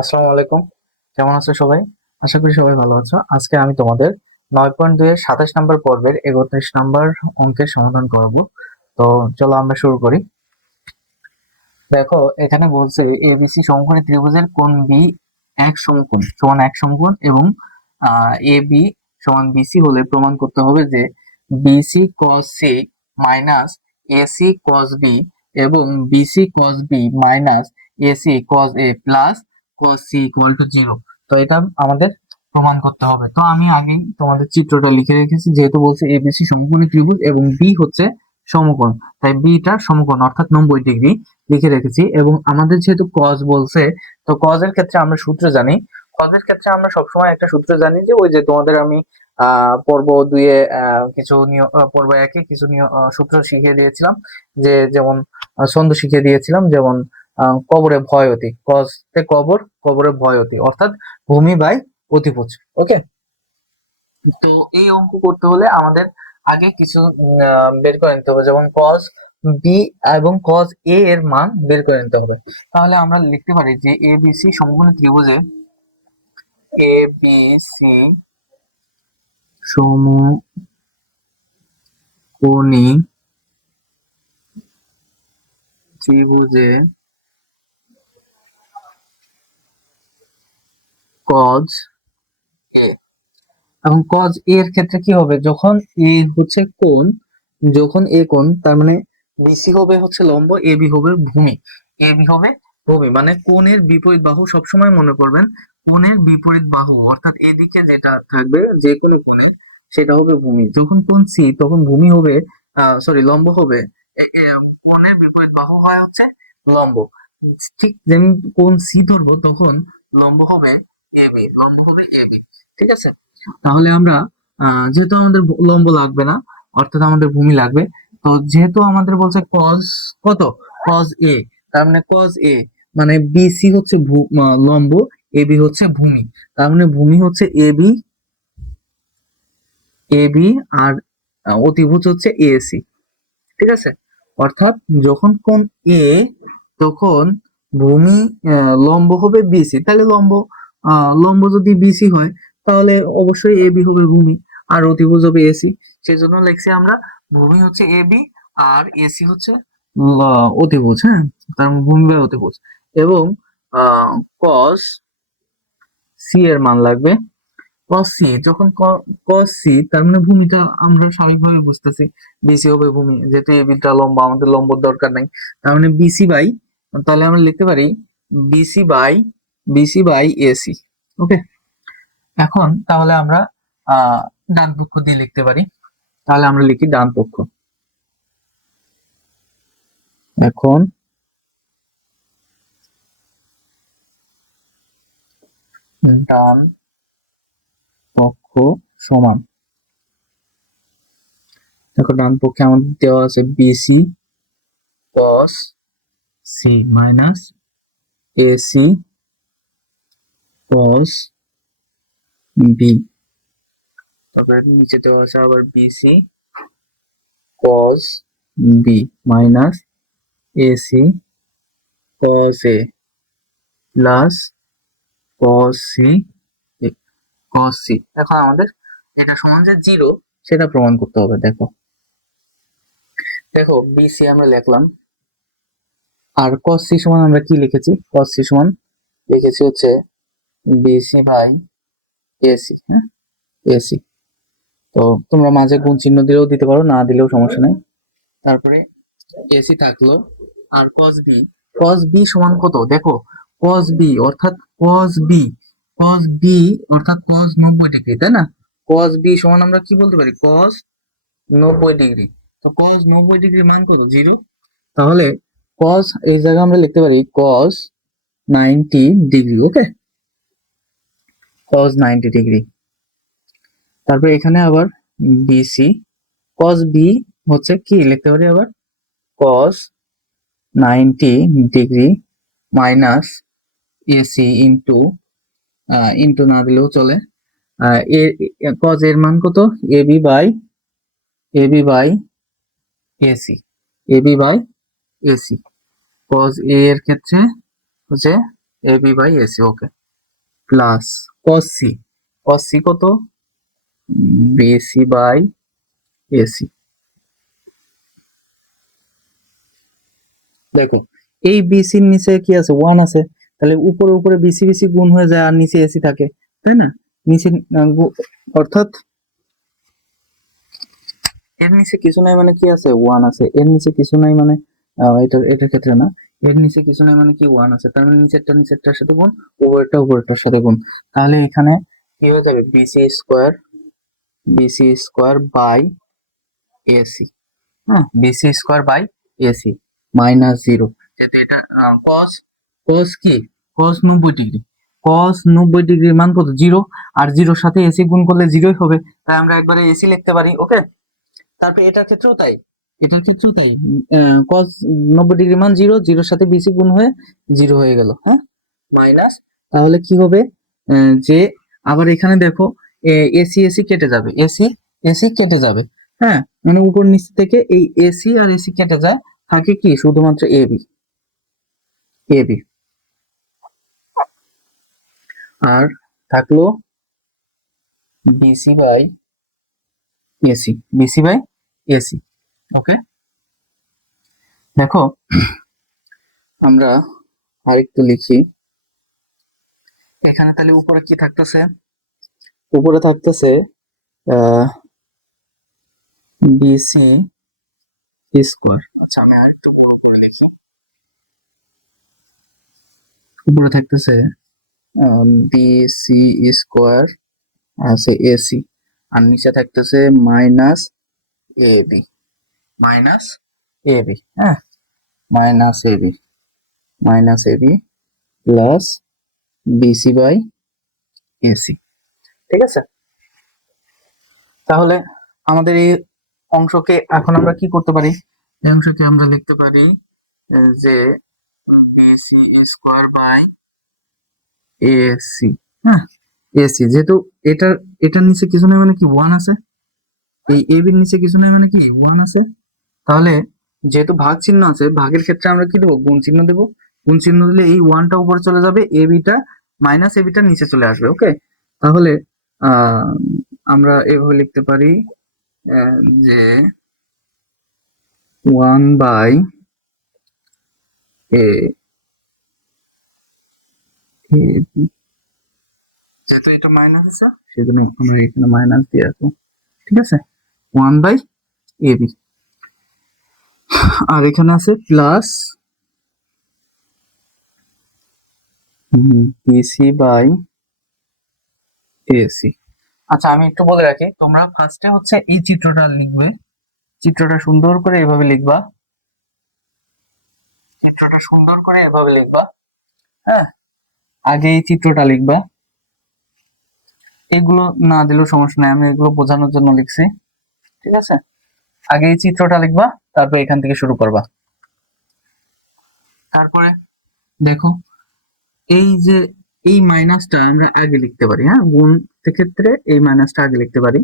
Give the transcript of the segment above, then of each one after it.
আসসালামু আলাইকুম। কেমন আছো সবাই? আশা করি সবাই ভালো আছো। আজকে আমি তোমাদের 9.2 এর 27 নম্বর পর্বের 31 নম্বর অঙ্কের সমাধান করাবো। তো চলো আমরা শুরু করি। দেখো এখানে বলছে এবিসি সমকোণী ত্রিভুজের কোণ বি এক সমকোণ সমান এক সমকোণ এবং এ বি সমান বিসি হলে প্রমাণ করতে হবে যে BC cos C minus AC cos B এবং BC cos B minus AC cos A plus cos C equal to zero. তো এটা আমাদের প্রমাণ করতে হবে। তো আমি আগেই তোমাদের চিত্রটা লিখে রেখেছি, যেহেতু বলছে এবিসি সমকোণী ত্রিভুজ এবং বি হচ্ছে সমকোণ, তাই বিটা সমকোণ অর্থাৎ 90 ডিগ্রি লিখে রেখেছি। এবং আমাদের যেহেতু কজ বলছে, তো কজের ক্ষেত্রে আমরা সূত্র জানি। কজের ক্ষেত্রে আমরা সবসময় একটা সূত্র জানি, যে ওই যে তোমাদের আমি পর্ব দুইয়ে কিছু নিয়ম, পর্ব একে কিছু নিয়ম সূত্র শিখিয়ে দিয়েছিলাম, যে যেমন ছন্দ শিখিয়ে দিয়েছিলাম, যেমন কবরে ভয় অতি, কজ তে কবর, কবরে ভয় অতি অর্থাৎ ভূমি বাই অতিভুজ। ওকে, তো এই অঙ্ক করতে হলে আমাদের আগে কিছু বের করে নিতে হবে, যেমন cos বি এবং cos এ এর মান বের করে নিতে হবে। তাহলে আমরা লিখতে পারি যে এ বি সি সমকোণী ত্রিভুজে এ বি সি সমকোণী ত্রিভুজে cos এ এবং cos a এর ক্ষেত্রে কি হবে, যখন এ হচ্ছে কোণ, যখন এ কোণ, তার মানে বিসি হবে হচ্ছে লম্ব, এ বি হবে ভূমি। এ বি হবে ভূমি মানে কোণের বিপরীত বাহু, সবসময় মনে করবেন কোণের বিপরীত বাহু অর্থাৎ এদিকে যেটা থাকবে যে কোনো কোণে, সেটা হবে ভূমি। যখন কোণ সি, তখন ভূমি হবে সরি লম্ব হবে কোণের বিপরীত বাহু হয় হচ্ছে লম্ব। ঠিক যেমন কোণ সি ধরবো, তখন লম্ব হবে এ বি, লম্ব হবে এ বি। ঠিক আছে, তাহলে আমরা যেহেতু আমাদের লম্ব লাগবে না, অর্থাৎ আমাদের ভূমি লাগবে, তো যেহেতু আমাদের বলছে cos কত, cos a, তার মানে cos a মানে বিসি হচ্ছে লম্ব, এবি হচ্ছে ভূমি, তার মানে ভূমি হচ্ছে এবি, এবি আর অতিভুজ হচ্ছে এসি। ঠিক আছে, অর্থাৎ যখন কোণ এ, তখন ভূমি লম্ব হবে বিসি, তাহলে লম্ব যদি বিসি হয়, তাহলে অবশ্যই এবি হবে ভূমি আর অতিভুজ হবে এসি। সেজন্য লিখছি আমরা ভূমি হচ্ছে এবি আর এসি হচ্ছে অতিভুজ। হ্যাঁ, তার মানে ভূমি বাই অতিভুজ। এবং কস সি এর মান লাগবে, cos c যখন cos c, তার মানে ভূমিটা আমরা স্বাভাবিকভাবে বুঝতেছি বিসি হবে ভূমি, যেহেতু এবিটা লম্বা, আমাদের লম্বর দরকার নাই। তার মানে বিসি বাই, তাহলে আমরা লিখতে পারি BC by, BC by AC. Okay, এখন তাহলে আমরা ডান পক্ষ দিয়ে লিখতে পারি। তাহলে আমরা লিখি ডান পক্ষ। এখন ডান পক্ষ সমান, দেখো ডান পক্ষে আমাদের দেওয়া আছে BC cos c minus AC cos B, তারপরে নিচে দেওয়া আছে আবার BC cos B minus AC cos A plus cos C, cos C. এখন আমাদের এটা সমান যে জিরো, সেটা প্রমাণ করতে হবে। দেখো দেখো বিসি আমরা লিখলাম, আর cos সি সমান আমরা কি লিখেছি, cos সি সমান লিখেছি হচ্ছে বিসি বাই এসি। হ্যাঁ, এসি। তো তোমরা মাঝে গুণ চিহ্ন দিলেও দিতে পারো, না দিলেও সমস্যা নাই। তারপরে এসি থাকলো, আর cos বি, cos বি সমান কত, দেখো cos বি অর্থাৎ cos বি, cos বি অর্থাৎ cos 90 ডিগ্রি, তাই না? cos বি সমান আমরা কি বলতে পারি, cos 90 ডিগ্রি। তো cos 90 ডিগ্রি মান কত, জিরো। তাহলে cos এই জায়গায় আমরা লিখতে পারি cos 90 ডিগ্রি। ওকে, cos 90 ডিগ্রি। তারপরে এখানে আবার বিসি, cos বি হচ্ছে কি লিখতে পারি আবার cos 90 degree minus AC into, into না দিলেও চলে, cos এর মান কত, AB by, AB by AC, AB by AC. cos A এর ক্ষেত্রে হচ্ছে AB by AC, okay, plus cos C কত, বিসি বাই এসি। দেখো এই বিসির নিচে কি আছে, ওয়ান আছে, তাহলে উপরে উপরে বিসি বিসি গুণ হয়ে যায় আর নিচে এসি থাকে, তাই না? নিচে অর্থাৎ এর নিচে কিছু নাই মানে কি আছে, ওয়ান আছে। এর নিচে কিছু নাই মানে এটার ক্ষেত্রে না, এর নিচে কিছু নাই মানে কি, ওয়ান আছে, তার মানে নিচেরটার সাথে গুণ, উপরেরটার সাথে গুণ। তাহলে এখানে কি হয়ে যাবে, বিসি স্কোয়ার বাই এসি, হ্যাঁ, BC square by AC minus zero, যেহেতু এটা কস, কস কি, কস 90 ডিগ্রি, কস 90 ডিগ্রির মান কত, জিরো, আর জিরোর সাথে এসি গুণ করলে জিরোই হবে, তাই আমরা একবারে এসি লিখতে পারি, ওকে। তারপরে এটার ক্ষেত্রেও তাই, কস 90 ডিগ্রি মান জিরো, জিরোর সাথে বিসি গুণ হয়ে জিরো হয়ে গেল, হ্যাঁ, মাইনাস। তাহলে কি হবে, যে আবার এখানে দেখো এসি এসি কেটে যাবে, এসি এসি কেটে যাবে, হ্যাঁ, মানে উপর নিচ থেকে এই এসি আর এসি কেটে যায়, থাকে কি শুধুমাত্র এবি, এবি, আর থাকলো BC by AC, BC by AC, okay. দেখো আমরা আরেকটু লিখি, এখানে তাহলে উপরে কি থাকতেছে, উপরে থাকতেছে বিসি স্কোয়ার। আচ্ছা আমি আরেকটু বড় করে লিখি, উপরে থাকতেছে বিসি স্কোয়ার আছে এসি, আর নিচে থাকতেছে মাইনাস এবি, মাইনাস এবি, হ্যাঁ, minus AB, minus AB plus BC by AC, ঠিক আছে। তাহলে আমাদের এই অংশকে এখন আমরা কি করতে পারি, এই অংশকে আমরা লিখতে পারি যে বিসি স্কোয়ার বাই এসি, হ্যাঁ, এসি, যেহেতু এটার এটার নিচে কিছু নেই মানে কি, ওয়ান আছে, এই এবির নিচে কিছু নেই মানে কি, ওয়ান আছে, তাহলে যেহেতু ভাগ চিহ্ন আছে, ভাগের ক্ষেত্রে আমরা কি দেবো, গুণ চিহ্ন দেবো, গুণ চিহ্ন দিলে এই ওয়ানটা উপরে চলে যাবে, এবিটা মাইনাস এবিটা নিচে চলে আসবে, ওকে। তাহলে আহ আমরা এভাবে লিখতে পারি যে ওয়ান বাই এ, যেহেতু এটা মাইনাস আছে সেজন্য আমরা এখানে মাইনাস দিয়ে রাখবো, ঠিক আছে, ওয়ান বাই এবি, আর এখানে আছে প্লাস বিসি বাই এসি। আচ্ছা আমি একটু বলে রাখি, তোমরা ফার্স্টে হচ্ছে এই চিত্রটা লিখবে, চিত্রটা সুন্দর করে এভাবে লিখবা, চিত্রটা সুন্দর করে এভাবে লিখবা, হ্যাঁ, আগে এই চিত্রটা লিখবা, এগুলো না দিলেও সমস্যা নাই, আমি এগুলো বোঝানোর জন্য লিখছি, ঠিক আছে। আগে এই চিত্রটা লিখবা, তারপর এখান থেকে শুরু করবা। তারপরে দেখো এই যে এই মাইনাসটা আমরা আগে লিখতে পারি, হ্যাঁ, গুণ ক্ষেত্রে এই মাইনাসটা আগে লিখতে পারি।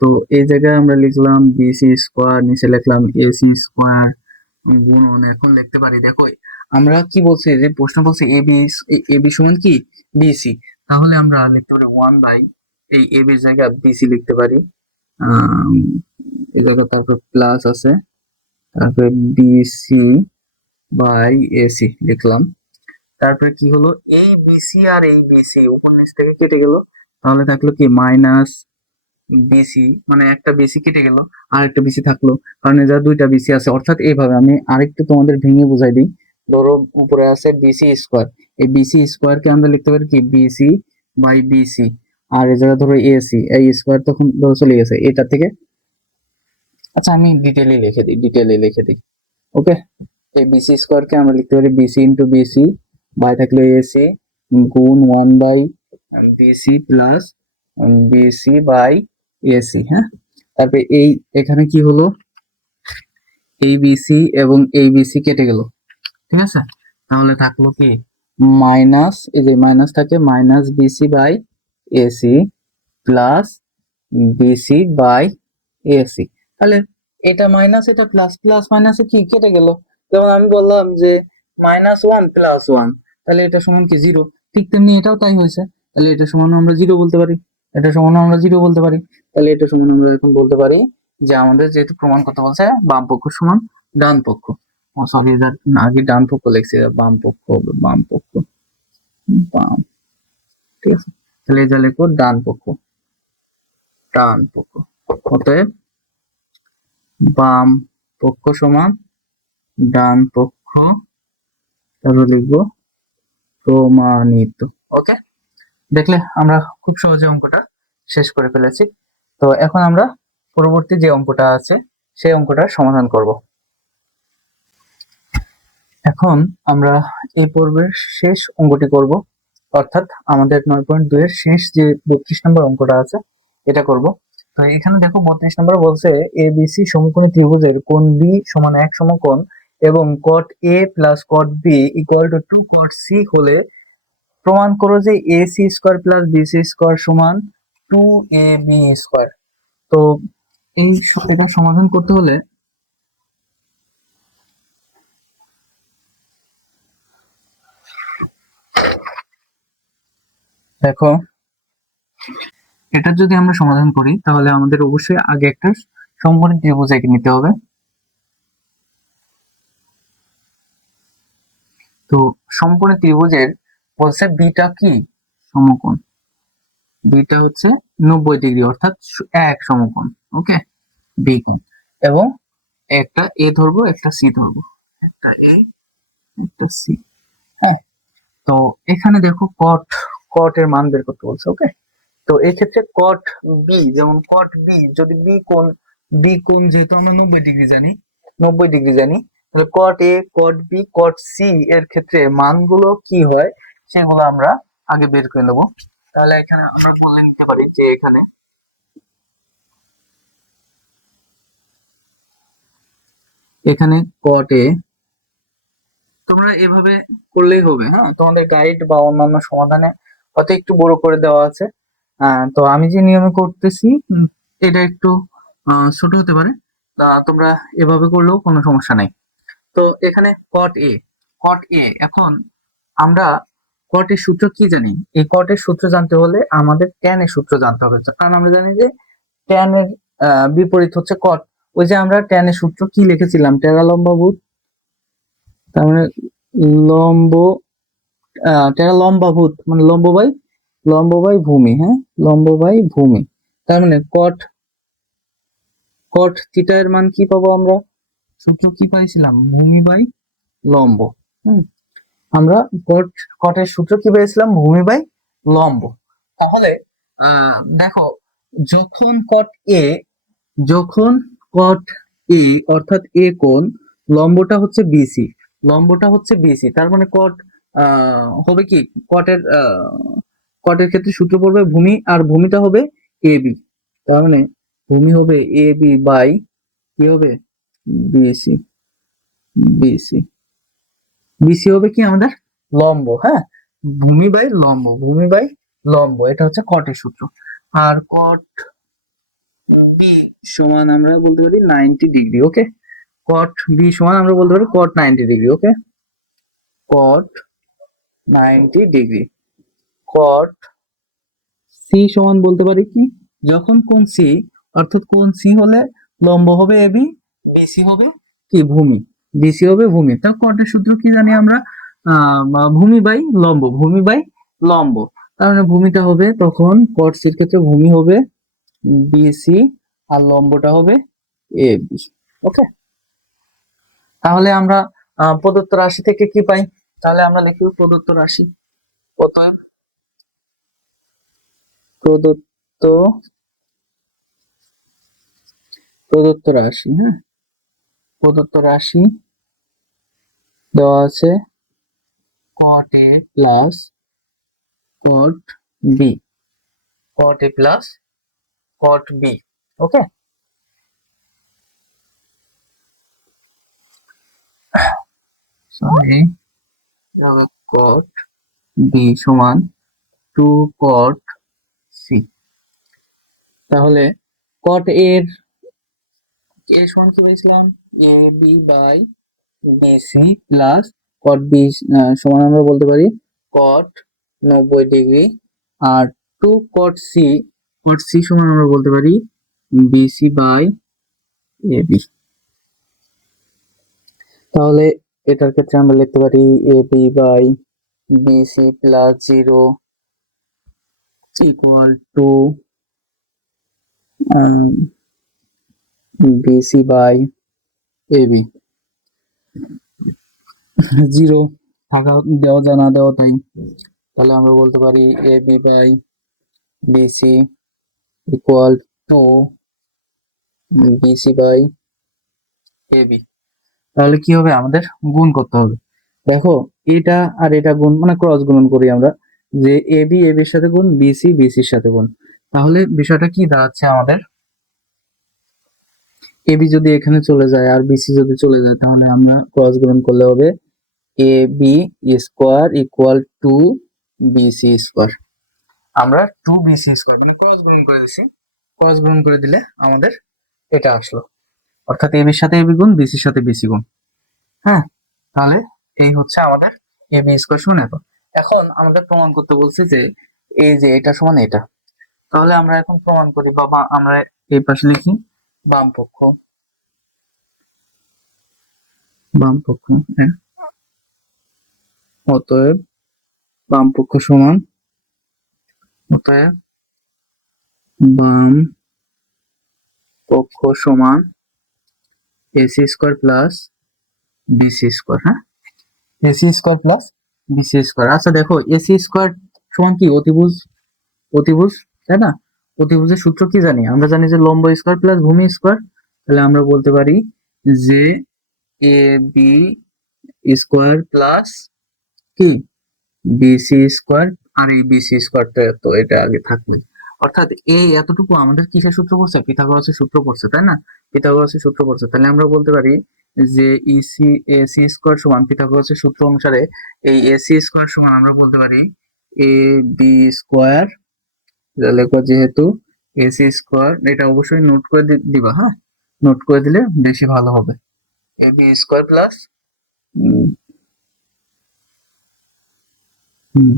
তো এই জায়গায় আমরা লিখলাম বিসি স্কোয়ার, নিচে লিখলাম এসি স্কোয়ার গুণন, এখন লিখতে পারি, দেখো আমরা কি বলছি, যে প্রশ্ন বলছে এবি, এবি সমান কি বিসি, তাহলে আমরা লিখতে পারি ওয়ান বাই এই এবির জায়গায় বিসি লিখতে পারি, এই জায়গায় তারপর প্লাস আছে, তারপরে বিসি বাই এসি লিখলাম, তারপরে কি হলো, এই বিসি আর এই বিসি উপর নিচ থেকে কেটে গেল, তাহলে থাকলো কি মাইনাস বিসি, মানে একটা বিসি কেটে গেল আর একটা বিসি থাকলো, কারণ এরা দুইটা বিসি আছে, অর্থাৎ এইভাবে আমি আরেকটু তোমাদের ভেঙে বুঝাই দিই। ধরো উপরে আছে বিসি স্কোয়ার, এই বিসি স্কোয়ার কে আমরা লিখতে পারি কি বিসি বাই বিসি, আর এই জায়গায় ধরো এসি, এই স্কোয়ার তখন ধরো চলে গেছে এটা থেকে। আচ্ছা আমি ডিটেইলে লিখে দিই, ওকে। এই বিসি স্কোয়ার কে আমরা লিখতে পারি বিসি ইন্টু বিসি বাই থাকলো এসি গুণ one by BC plus BC by AC, হ্যাঁ। তারপরে এই এখানে কি হলো, এই বিসি এবং এই বিসি কেটে গেল, ঠিক আছে, তাহলে থাকলো কি মাইনাস, এই যে মাইনাস থাকে minus BC by AC plus BC by AC, তাহলে এটা মাইনাস এটা প্লাস, প্লাস মাইনাসে কি কেটে গেল, যেমন আমি বললাম যে মাইনাস ওয়ান প্লাস ওয়ান, তাহলে এটা সমান কি 0। ঠিক তেমনি এটাও তাই হয়েছে, তাহলে এটা সমান আমরা 0 বলতে পারি, এটা সমান আমরা 0 বলতে পারি। তাহলে এটা সমান আমরা এখন বলতে পারি যে আমাদের যেহেতু প্রমাণ করতে বলছে বাম পক্ষ সমান ডান পক্ষ, সরি আগে ডান পক্ষ লিখছি, বাম পক্ষ হবে বাম পক্ষ, বাম, ঠিক আছে। তাহলে এটা লিখবো ডান পক্ষ, ডান পক্ষ। অতএব বাম পক্ষ সমান ডান পক্ষ, তারপর লিখবো প্রমাণিত। ওকে, দেখলে আমরা খুব সহজে অঙ্কটা শেষ করে ফেলেছি। তো এখন আমরা পরবর্তী যে অঙ্কটা আছে সেই অঙ্কটার সমাধান করব। এখন আমরা এই পর্বের শেষ অঙ্কটি করব, অর্থাৎ আমাদের 9.2 এর শেষ যে 32 নম্বর অঙ্কটা আছে এটা করব। তো এখানে দেখো 32 নম্বর বলছে এবিসি সমকোণী ত্রিভুজের কোণ বি সমান 1 সমকোণ এবং cot a plus cot b equal to 2 cot c হলে প্রমাণ করো যে ac square plus bc square সমান 2ab স্কয়ার। তো এটা সমাধান করতে হলে দেখো, এটা যদি আমরা সমাধান করি তাহলে আমাদের অবশ্যই আগে একটা সমকোণী ত্রিভুজ এঁকে নিতে হবে। তো সমকোণী ত্রিভুজের বলছে বিটা কি সমকোণ, বিটা হচ্ছে 90 ডিগ্রি অর্থাৎ এক সমকোণ। ওকে, বি কোণ, এবং একটা এ ধরবো একটা সি ধরবো, একটা এ একটা সি। হ্যাঁ, তো এখানে দেখো কট, কট এর মান বের করতে বলছে। ওকে, তো এই ক্ষেত্রে কট বি, যেমন কট বি যদি বি কোণ যেহেতু আমরা 90 ডিগ্রি জানি, 90 ডিগ্রি জানি, তাহলে কট এ কট বি কট সি এর ক্ষেত্রে মানগুলো কি হয় সেগুলো আমরা আগে বের করে নেব। তাহলে এখানে আমরা বলে নিতে পারি যে এখানে কট এ, তোমরা এভাবে করলেই হবে। হ্যাঁ, তোমাদের গাইড বা অন্যান্য সমাধানে হয়তো একটু বড় করে দেওয়া আছে, তো আমি যে নিয়মে করতেছি এটা একটু ছোট হতে পারে, তা তোমরা এভাবে করলেও কোনো সমস্যা নাই। তো এখানে কট এ, কট এ, এখন আমরা কট এর সূত্র কি জানি, এই কট এর সূত্র জানতে হলে আমাদের ট্যান এর সূত্র জানতে হবে, কারণ আমরা জানি যে ট্যান এর বিপরীত হচ্ছে কট। ওই যে আমরা ট্যান এর সূত্র কি লিখেছিলাম, টেরা লম্বা ভূত, তার মানে লম্ব, টেরা লম্বা ভূত মানে লম্ব বাই ভূমি। হ্যাঁ, লম্ব বাই ভূমি, তার মানে কট, কট থিটা এর মান কি পাবো আমরা, সূত্র কি পাইছিলাম, ভূমি বাই লম্ব। হুম, আমরা কটের সূত্র কি পেয়েছিলাম, ভূমি বাই লম্ব। তাহলে দেখো, যখন কট এ, যখন কট এ অর্থাৎ এ কোণ, লম্বটা হচ্ছে বিসি, লম্বটা হচ্ছে বিসি, তার মানে কট হবে কি, কটের কটের ক্ষেত্রে সূত্র পড়বে ভূমি, আর ভূমিটা হবে এ বি, তার মানে ভূমি হবে এ বি বাই কি হবে বিসি, বিসি, বিসি হবে কি আমাদের লম্ব। হ্যাঁ, ভূমি বাই লম্ব, ভূমি বাই লম্ব, এটা হচ্ছে কটের সূত্র। আর কট বি সমান আমরা বলতে পারি 90 ডিগ্রি। ওকে, কট বি সমান আমরা বলতে পারি কট 90 ডিগ্রি। ওকে, কট 90 ডিগ্রি। কট সি সমান বলতে পারি কি, যখন কোণ সি, অর্থাৎ কোণ সি হলে লম্ব হবে এবি, বিসি হবে কি ভূমি, বিসি হবে ভূমি। তা কটের সূত্র কি জানি আমরা, ভূমি বাই লম্ব, ভূমি বাই লম্ব, তার মানে ভূমিটা হবে তখন কট সির ক্ষেত্রে ভূমি হবে বিসি আর লম্বটা হবে এবি। ওকে, তাহলে আমরা প্রদত্ত রাশি থেকে কি পাই, তাহলে আমরা লিখব প্রদত্ত রাশি, অতএব প্রদত্ত, প্রদত্ত রাশি, হ্যাঁ, প্রদত্ত রাশি দেওয়া আছে cot a plus cot b, cot a plus cot b। Okay, sorry, cot b সমান 2 cot c। তাহলে cot a এর a সমান কি পেয়েছিলাম, a b by bc plus cot B সমান আমরা বলতে পারি কট 90 ডিগ্রি, আর টু কট সি সমান আমরা বলতে পারি বিসি বাই এবি। তাহলে এটার ক্ষেত্রে আমরা লিখতে পারি AB by BC plus 0 equal to BC by AB. 0 থাকা দেওয়া যায় না দেওয়া তাই, তাহলে আমরা বলতে পারি AB by BC equal to BC by AB. তাহলে কি হবে, আমাদের গুণ করতে হবে। দেখো এটা আর এটা গুণ মানে ক্রস গুণন করি আমরা, যে এবি এর সাথে গুণ, বিসি বিসির সাথে গুণ। তাহলে বিষয়টা কি দাঁড়াচ্ছে আমাদের, এবি যদি এখানে চলে যায় আর বিসি যদি চলে যায়, তাহলে আমরা ক্রস গুণন করলে হবে A B square equal to BC square. আমরা টু বিসি স্কোয়ার মানে ক্রস গুণন করে দিছি, ক্রস গুণন করে দিলে আমাদের এটা আসলো, অর্থাৎ এবির সাথে এবি গুণ, বিসির সাথে বিসি গুণ। হ্যাঁ, তাহলে এই হচ্ছে আমাদের এবি স্কোয়ার সমান এত। এখন আমাদের প্রমাণ করতে বলছে যে এই যে এটা সমান এটা, তাহলে আমরা এখন প্রমাণ করি, বা আমরা এই পাশে লিখি বাম পক্ষ, হ্যাঁ। অতএব বাম পক্ষ সমান, অতএব বাম পক্ষ সমান AC square plus BC square. হ্যাঁ, AC square plus BC square. আচ্ছা দেখো, এসি স্কোয়ার সমান কি, অতিভুজ, অতিভুজ, তাই না? অতিভুজের সূত্র কি জানি আমরা, জানি যে লম্ব স্কোয়ার প্লাস ভূমি স্কোয়ার। তাহলে আমরা বলতে পারি যে এ বি স্কোয়ার প্লাস কি বিসি স্কোয়ার, আর এই বিসি স্কোয়ারটা তো এটা আগে থাকবে, অর্থাৎ এই এতটুকু আমাদের কিসের সূত্র পড়ছে, পিথাগোরাসের সূত্র পড়ছে, তাই না? পিথাগোরাসের সূত্র পড়ছে, তাহলে আমরা বলতে পারি যে ইসি এসি স্কোয়ার সমান পিথাগোরাসের সূত্র অনুসারে এই এসি স্কোয়ার সমান আমরা বলতে পারি এ বি স্কোয়ার, লিখবো যেহেতু এসি স্কোয়ার, এটা অবশ্যই নোট করে দিবা, হ্যাঁ, নোট করে দিলে বেশি ভালো হবে। A B square plus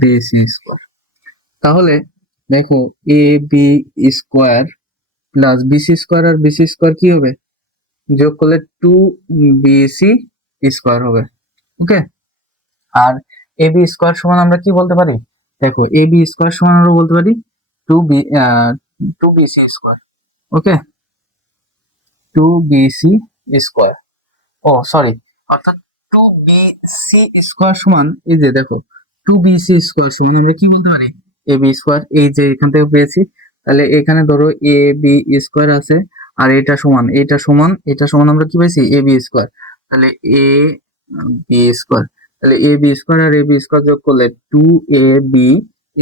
BC square. তাহলে দেখো A B square plus BC square, আর বিসি স্কোয়ার কি হবে, যোগ করলে টু বিসি স্কোয়ার হবে। ওকে, আর এ বি স্কোয়ার সমান আমরা কি বলতে পারি, দেখো এ বি স্কোয়ার সমান আমরা বলতে পারি টু বিসি স্কোয়ার। ওকে, টু বিসি স্কোয়ার, ও সরি, অর্থাৎ টু বিসি স্কোয়ার সমান, এই যে দেখো টু বিসি স্কোয়ার সমান আমরা কি বলতে পারি, এ বি স্কোয়ার, এই যে এখান থেকে পেয়েছি। তাহলে এখানে ধরো এ বি স্কোয়ার আছে, আর এটা সমান এটা সমান এটা সমান আমরা কি পাইছি, এ বি স্কোয়ার। তাহলে এ বি স্কোয়ার, তাহলে এ বি স্কোয়ার আর এ বি স্কোয়ার যোগ করলে টু এ বি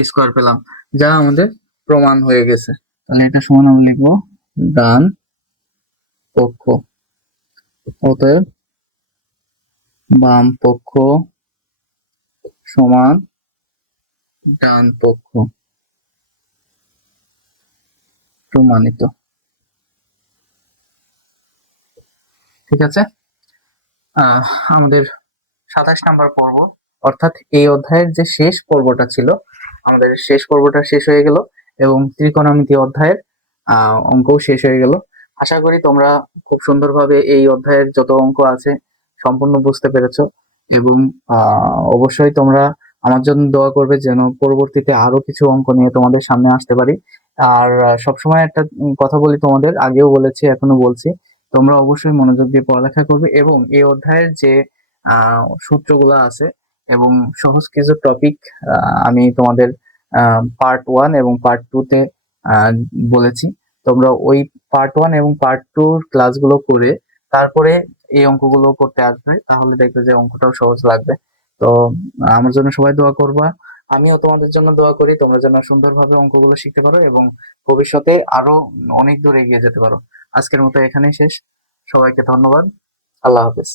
স্কোয়ার পেলাম, যা আমাদের প্রমাণ হয়ে গেছে। তাহলে এটা সমান আমরা লিখবো ডান পক্ষ, অতএব বাম পক্ষ সমান ডান পক্ষ, প্রমাণিত। ঠিক আছে, আমাদের 27 নম্বর পর্ব, অর্থাৎ এই অধ্যায়ের যে শেষ পর্বটা ছিল, আমাদের শেষ পর্বটা শেষ হয়ে গেল, এবং ত্রিকোণমিতি অধ্যায়ের অঙ্কও শেষ হয়ে গেল। আশা করি তোমরা খুব সুন্দরভাবে এই অধ্যায়ের যত অঙ্ক আছে সম্পূর্ণ বুঝতে পেরেছো, এবং অবশ্যই তোমরা আমার জন্য দোয়া করবে যেন পরবর্তীতে আরো কিছু অঙ্ক নিয়ে তোমাদের সামনে আসতে পারি। আর সবসময় একটা কথা বলি, তোমাদের আগেও বলেছি এখনো বলছি, তোমরা অবশ্যই মনোযোগ দিয়ে পড়ালেখা করবে, এবং এই অধ্যায়ের যে সূত্রগুলো আছে এবং সহজ কিছু টপিক আমি তোমাদের পার্ট 1 এবং পার্ট 2 তে বলেছি, তোমরা ওই পার্ট 1 এবং পার্ট 2 ক্লাসগুলো করে তারপরে এই অঙ্কগুলো করতে আসবে, তাহলে দেখবে যে অঙ্কটাও সহজ লাগবে। তো আমার জন্য সবাই দোয়া করবা, আমিও তোমাদের জন্য দোয়া করি, তোমরা যেন সুন্দরভাবে অঙ্কগুলো শিখতে পারো এবং ভবিষ্যতে আরো অনেক দূর এগিয়ে যেতে পারো। আজকের মতো এখানেই শেষ, সবাইকে ধন্যবাদ, আল্লাহ হাফেজ।